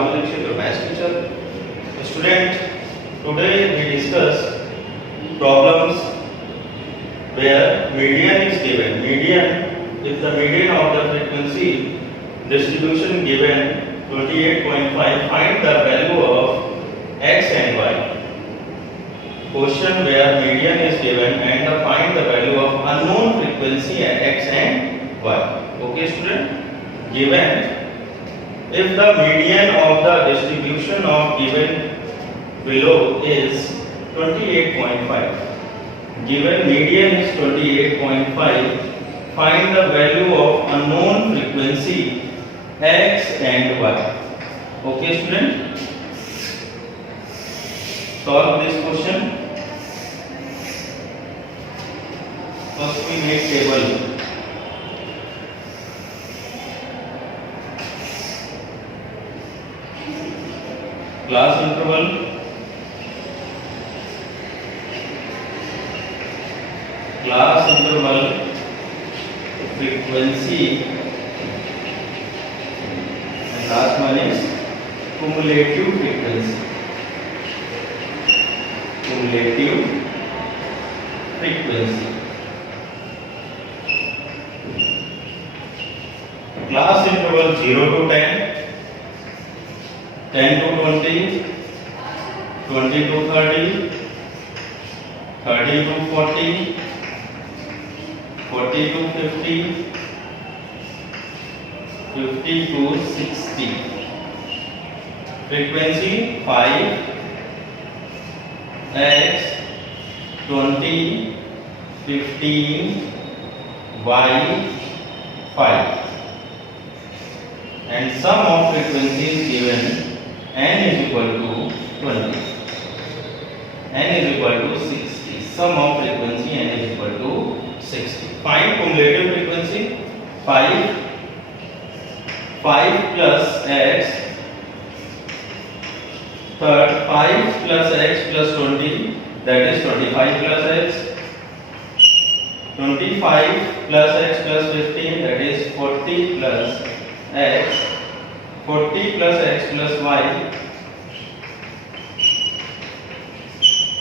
Rahul Dixit, your maths teacher. Student, today we discuss problems where median is given. Median, if the median of the frequency distribution given 28.5, find the value of x and y. Question where median is given and find the value of unknown frequency at x and y. Okay, student? Given, if the median of the distribution of given below is 28.5, given median is 28.5, find the value of unknown frequency x and y. Okay, student? Solve this question. First we make table. Class interval, frequency, and last one is cumulative frequency. Cumulative frequency. Class interval 0 to 10, 10 to 20, 20 to 30, 30 to 40, 40 to 50, 50 to 60. Frequency 5, x, 20, 15, y, 5. And sum of frequencies given n is equal to 20, n is equal to 60. Sum of frequency n is equal to 60. Find cumulative frequency. 5 plus x, third 5 plus x plus 20, that is 25 plus x, 25 plus x plus 15, that is 40 plus x, 40 plus x plus y,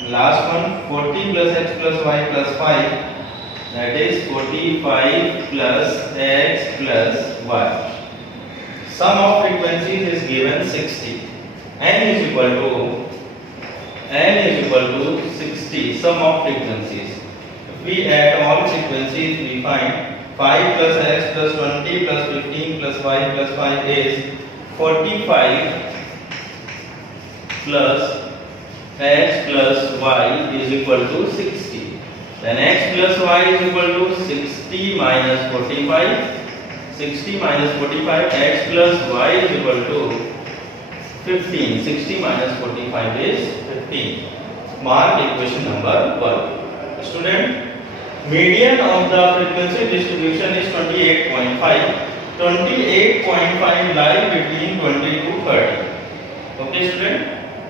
last one 40 plus x plus y plus 5, that is 45 plus x plus y. Sum of frequencies is given 60. n is equal to 60. Sum of frequencies. If we add all frequencies, we find 5 plus x plus 20 plus 15 plus y plus 5 is 45 plus x plus y is equal to 60. Then x plus y is equal to 60 minus 45. 60 minus 45, x plus y is equal to 15. 60 minus 45 is 15. Mark equation number 1. Student, median of the frequency distribution is 28.5. 28.5 lie between 20 to 30. Okay, student?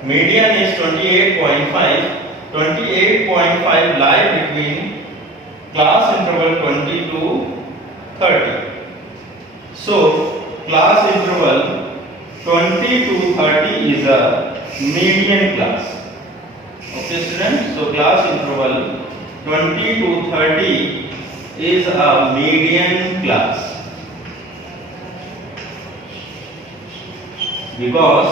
Median is 28.5. 28.5 lie between class interval 20 to 30. So, class interval 20 to 30 is a median class. Okay, students? So, class interval 20 to 30 is a median class. Because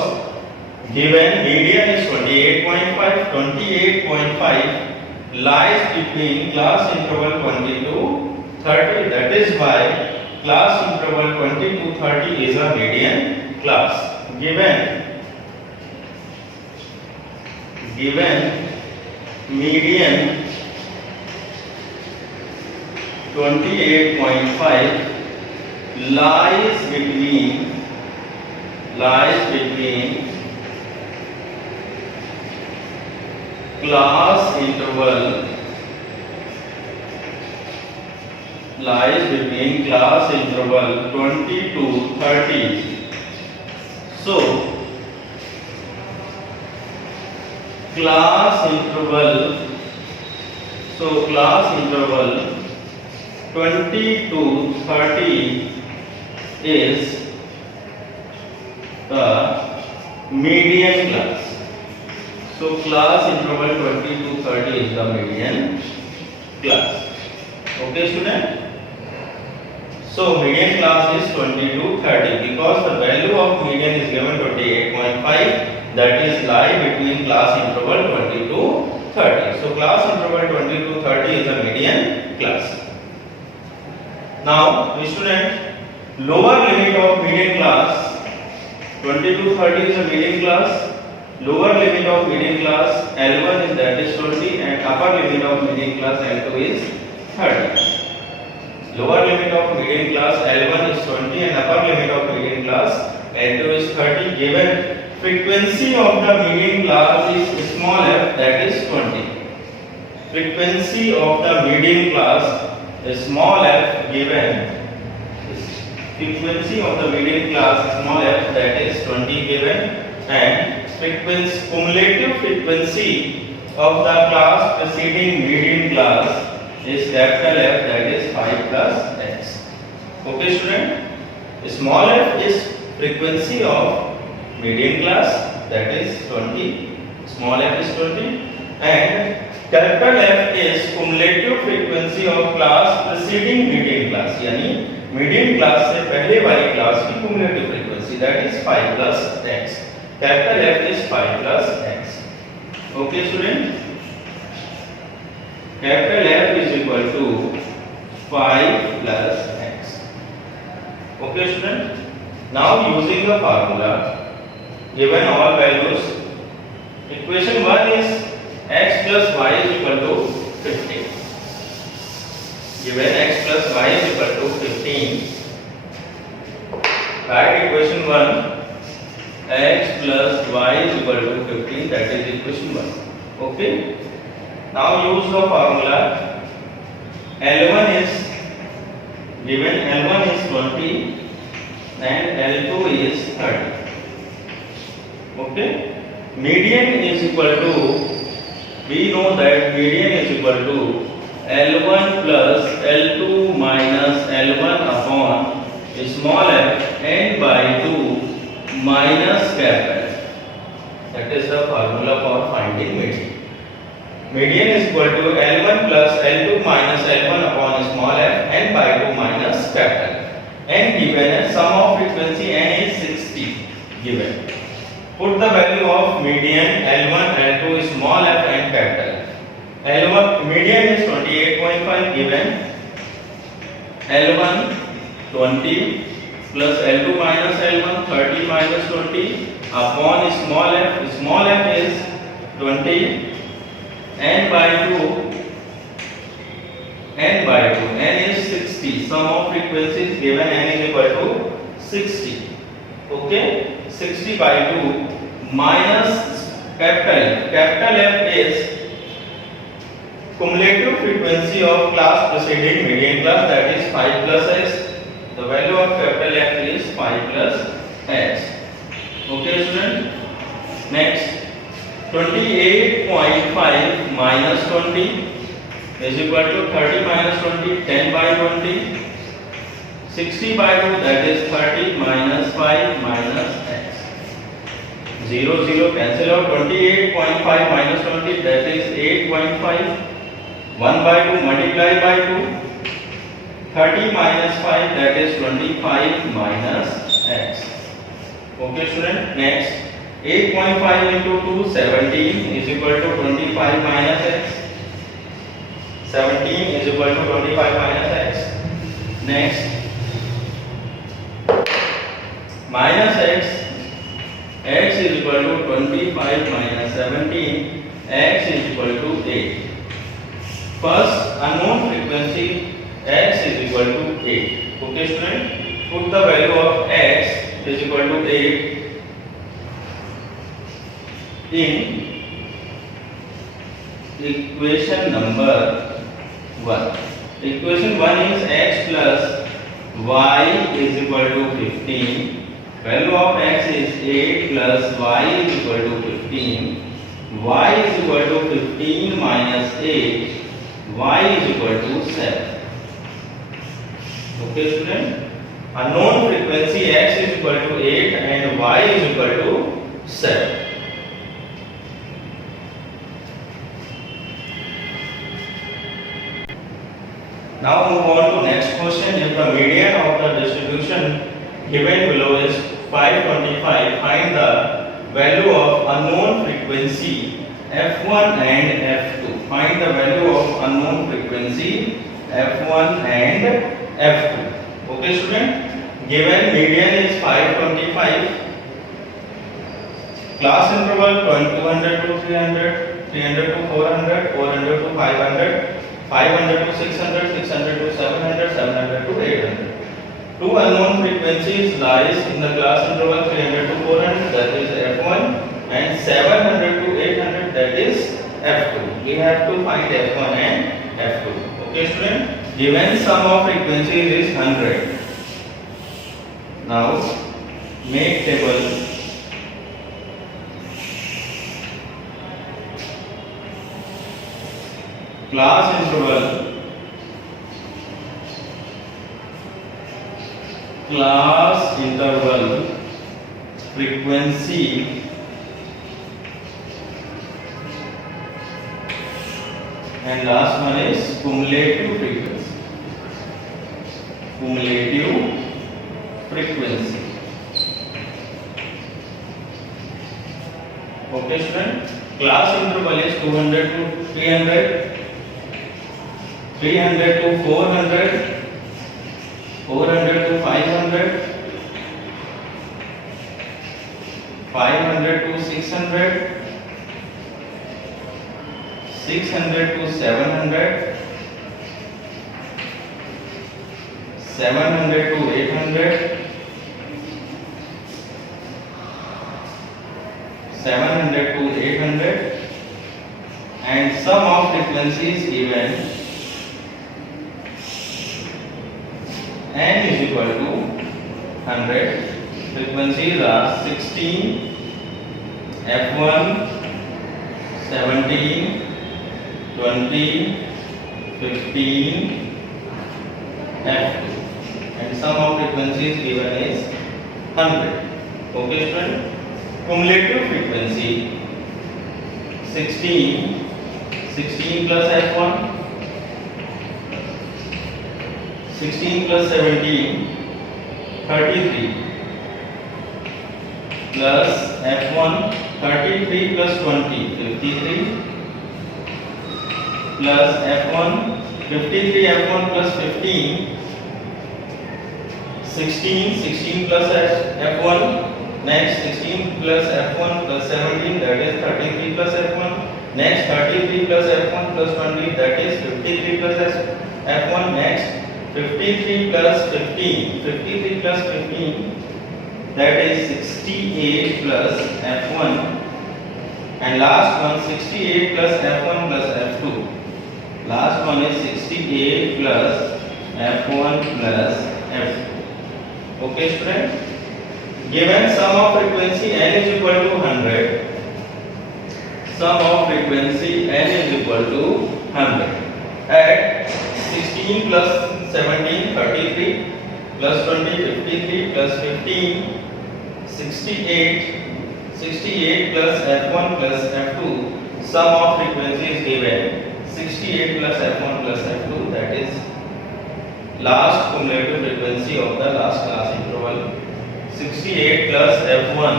given median is 28.5, 28.5 lies between class interval 20 to 30. That is why class interval 20 to 30 is a median class. Given median 28.5 lies between class interval 20 to 30. So class interval 20 to 30 is the median class. So class interval 20 to 30 is the median class. Okay student? So median class is 20 to 30 because the value of median is given 28.5, that is lie between class interval 20 to 30. So class interval 20 to 30 is a median class. Now student, lower limit of median class 20 to 30 is a median class. Lower limit of median class L1 is that is 20 and upper limit of median class L2 is 30. Lower limit of median class L1 is 20 and upper limit of median class L2 is 30. Given frequency of the median class is small f, that is 20. Frequency of the median class is small f given. Frequency of the median class small f, that is 20 given, and cumulative frequency of the class preceding median class is capital F, that is 5 plus x. Okay student, small f is frequency of median class, that is 20, small f is 20, and capital F is cumulative frequency of class preceding median class, यानी median class से पहले वाली class की cumulative frequency, that is 5 plus x. Capital F is 5 plus x. Okay student? Capital F is equal to 5 plus x. Okay student? Now using the formula, given all values, equation 1 is x plus y is equal to 15. Given x plus y is equal to 15, write equation 1. X plus y is equal to 15, that is equation 1. Okay. Now use the formula. L1 is given, L1 is 20 and L2 is 30. Okay. Median is equal to, we know that median is equal to L1 plus L2 minus L1 upon small f n by 2 minus capital F. That is the formula for finding median. Median is equal to L1 plus L2 minus L1 upon small f n by 2 minus capital F. N given as sum of frequency n is 60 given. Put the value of median L1, L2, small f and capital F. L1 median is 28.5 given. L1 20 plus L2 minus L1 30 minus 20 upon small f is 20, n by 2 n is 60, sum of frequencies given n is equal to 60. Okay, 60 by 2 minus capital F is cumulative frequency of class preceding median class, that is 5 plus x. The value of capital F is 5 plus x. Okay student? Next, 28.5 minus 20 is equal to 30 minus 20, 10 by 20. 60 by 2, that is 30 minus 5 minus x. 0, 0 cancel out. 28.5 minus 20, that is 8.5. 1 by 2 multiply by 2. 30 minus 5, that is 25 minus x. Okay student, next 8.5 into 2, 17 is equal to 25 minus x. 17 is equal to 25 minus x. Next, minus x is equal to 25 minus 17, x is equal to 8. First unknown frequency x is equal to 8. Okay student, put the value of x is equal to 8 in equation number 1. Equation 1 is x plus y is equal to 15. Value of x is 8 plus y is equal to 15. Y is equal to 15 minus 8. Y is equal to 7. Okay student, unknown frequency x is equal to 8 and y is equal to 7. Now move on to next question. If the median of the distribution given below is 525, find the value of unknown frequency f1 and f2. Find the value of unknown frequency f1 and f2. Okay student, given median is 525, class interval 200 to 300, 300 to 400, 400 to 500, 500 to 600, 600 to 700, 700 to 800. Two unknown frequencies lies in the class interval 300 to 400, that is f1, and 700 to 800, that is f2. We have to find f1 and f2. Okay student, given sum of frequencies is 100. Now make table. Class interval frequency and last one is cumulative frequency. Okay student, class interval is 200 to 300, 300 to 400, 400 to 500, 500 to 600, 600 to 700, 700 to 800, 700 to 800, and sum of frequencies given n is equal to 100. Frequencies are 16, f1, 17, 20, 15, f2, and sum of frequencies given is 100. Okay student, cumulative frequency 16, 16 plus f1, 16 plus 17, 33, plus f1, 33 plus 20, 53, plus f1, 53 f1 plus 15, 16, 16 plus f1, next 16 plus f1 plus 17, that is 33 plus f1, next 33 plus f1 plus 20, that is 53 plus f1, next 53 plus 15, 53 plus 15, that is 68 plus f1, and last one 68 plus f1 plus f2. Last one is 68 plus f1 plus f2. Okay student, given sum of frequency n is equal to 100, sum of frequency n is equal to 100 at 16 plus 17, 33, plus 20, 53, plus 15, 68, 68 plus f1 plus f2, sum of frequency is given 68 plus f1 plus f2, that is last cumulative frequency of the last class interval. 68 plus f1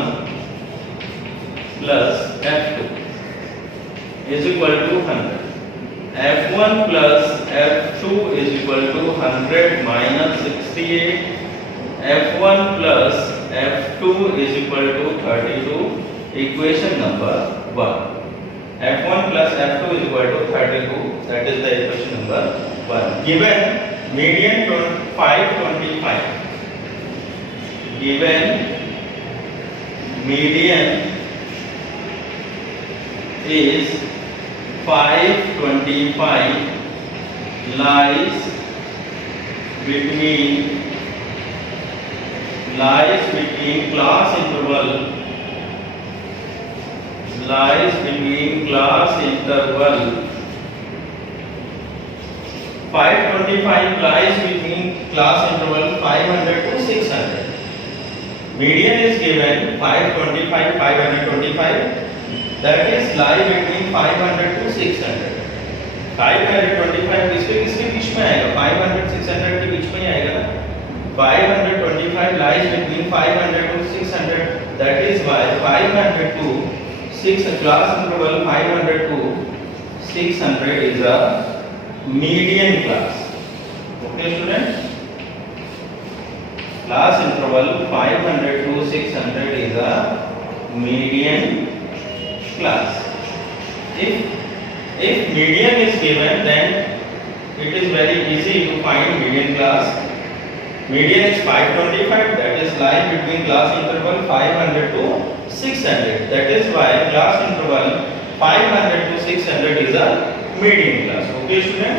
plus f2 is equal to 100. f1 plus f2 is equal to 100 minus 68. f1 plus f2 is equal to 32. Equation number 1. f1 plus f2 is equal to 32. That is the equation number 1. Given median 525. Given median is 525 lies between class interval 525 lies between class interval 500 to 600. median is given 525, 525. That is lie between 500 to 600. 525 किसके बीच में आएगा? 500 600 के बीच में ही आएगा ना. 525 lies between 500 to 600. That is why 500 to 6 class interval 500 to 600 is a median class. Okay, students. Class interval 500 to 600 is a median class. If median is given, then it is very easy to find median class. Median is 525, that is lie between class interval 500 to 600. That is why class interval 500 to 600 is a median class. Okay, student.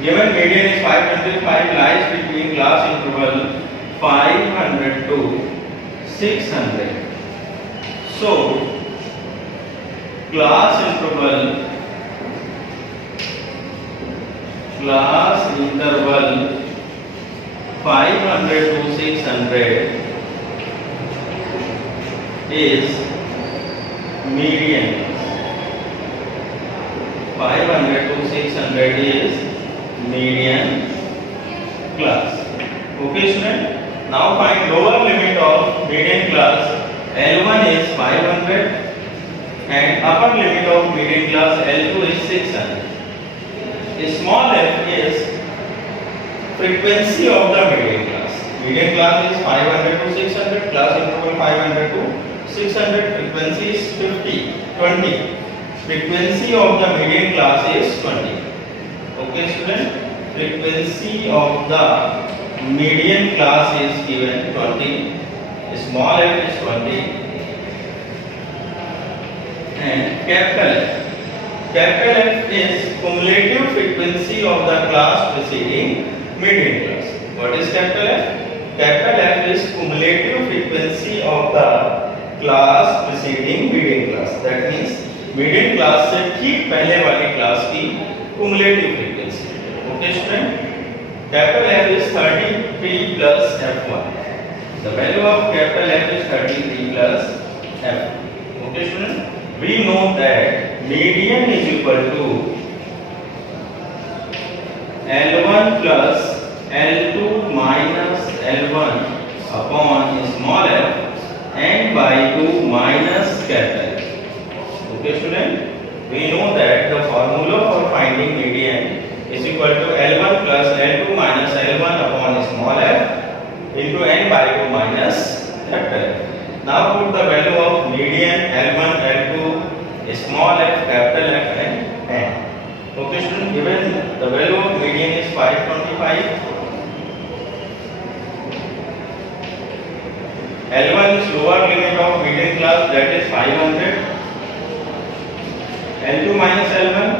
Given median is 525, lies between class interval 500 to 600. So class interval 500 to 600 is median. 500 to 600 is median class. Okay, student. Now find lower limit of median class. L1 is 500 and upper limit of median class L2 is 600. Small f is frequency of the median class. Median class is 500 to 600, class interval 500 to 600, frequency is 20. Frequency of the median class is 20. Okay, student. Frequency of the median class is given 20. Small f is 20. And capital F. Capital F is cumulative frequency of the class preceding median class. What is capital F? Capital F is cumulative frequency of the class preceding median class. That means median class से ठीक पहले वाली class की cumulative frequency. Okay, student. Capital F is 33 plus F1. The value of capital F is 33 plus F1. Okay, student. We know that median is equal to L1 plus L2 minus L1 upon small f and by 2 minus capital F. Okay, student. We know that the formula for finding median is equal to L1 plus L2 minus L1 upon small f into n by 2 minus capital F. Now put the value of median L1, L2, small f, capital F and n. Okay, student, given the value of median is 525. L1 is lower limit of median class, that is 500. L2 minus L1,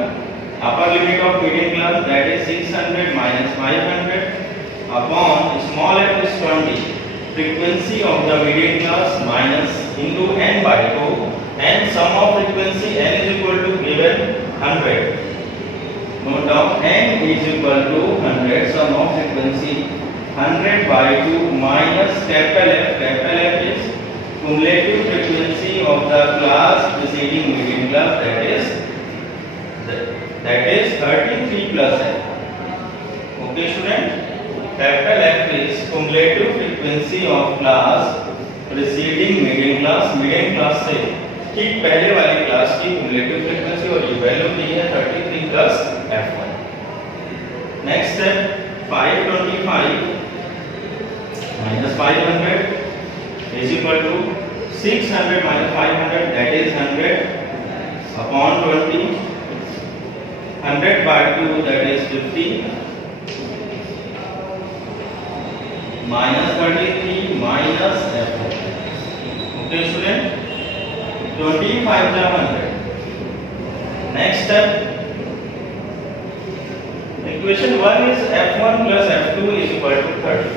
upper limit of median class, that is 600 minus 500 upon small f is 20. Frequency of the median class minus into n by 2 and sum of frequency n is equal to given 100. Note down, n is equal to 100, sum of frequency 100 by 2 minus capital F. Capital F is cumulative frequency of the class preceding median class, that is 33 plus f. Okay, student. Capital F is cumulative frequency of class preceding median class. Median class से ठीक पहले वाली class की cumulative frequency और ये value दी है 33 plus f1. Next step, 525 minus 500 is equal to 600 minus 500, that is 100 upon 20. 100 by 2, that is 50. Minus 33 minus f1. Okay, student. 25 is 100. Next step. Equation 1 is f1 plus f2 is equal to 30.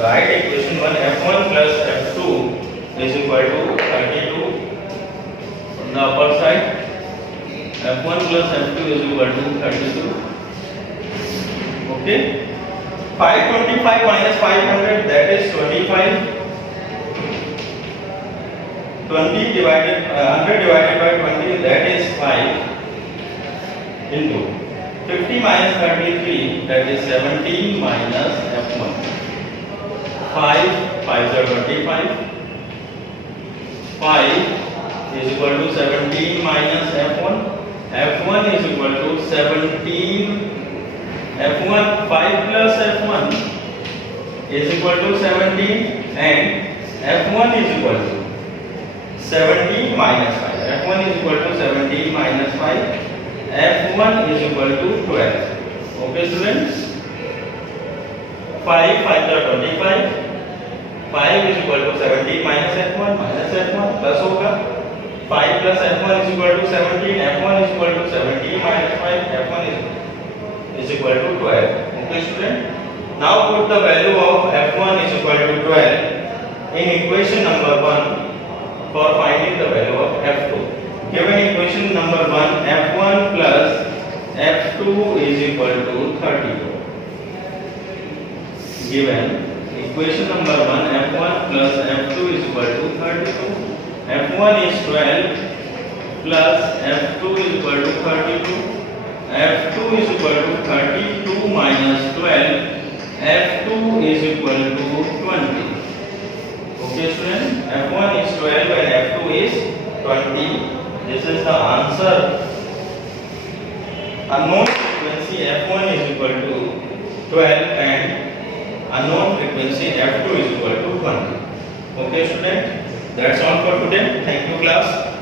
Write equation 1, f1 plus f2 is equal to 32 on the upper side. f1 plus f2 is equal to 32. Okay. 525 minus 500, that is 25. 20 divided 100 divided by 20, that is 5 into 50 minus 33, that is 17 minus f1. 5 5 are 25. 5 is equal to 17 minus f1. f1 is equal to 17. f1 5 plus f1 is equal to 17, and f1 is equal to 17 minus 5. f1 is equal to 17 minus 5. f1 is equal to 12. Okay students, 5 5 are 25. 5 is equal to 17 minus f1 plus होगा 5 plus f1 is equal to 17. f1 is equal to 17 minus 5. f1 is equal to 12. Okay student, now put the value of f1 is equal to 12 in equation number 1 for finding the value of f2. Given equation number 1, f1 plus f2 is equal to 32. Given equation number 1, f1 plus f2 is equal to 32. f1 is 12 plus f2 is equal to 32. f2 is equal to 32 minus 12. f2 is equal to 20. Okay student, f1 is 12 and f2 is 20. This is the answer. Unknown frequency f1 is equal to 12 and unknown frequency f2 is equal to 20. Okay student, that's all for today. Thank you class.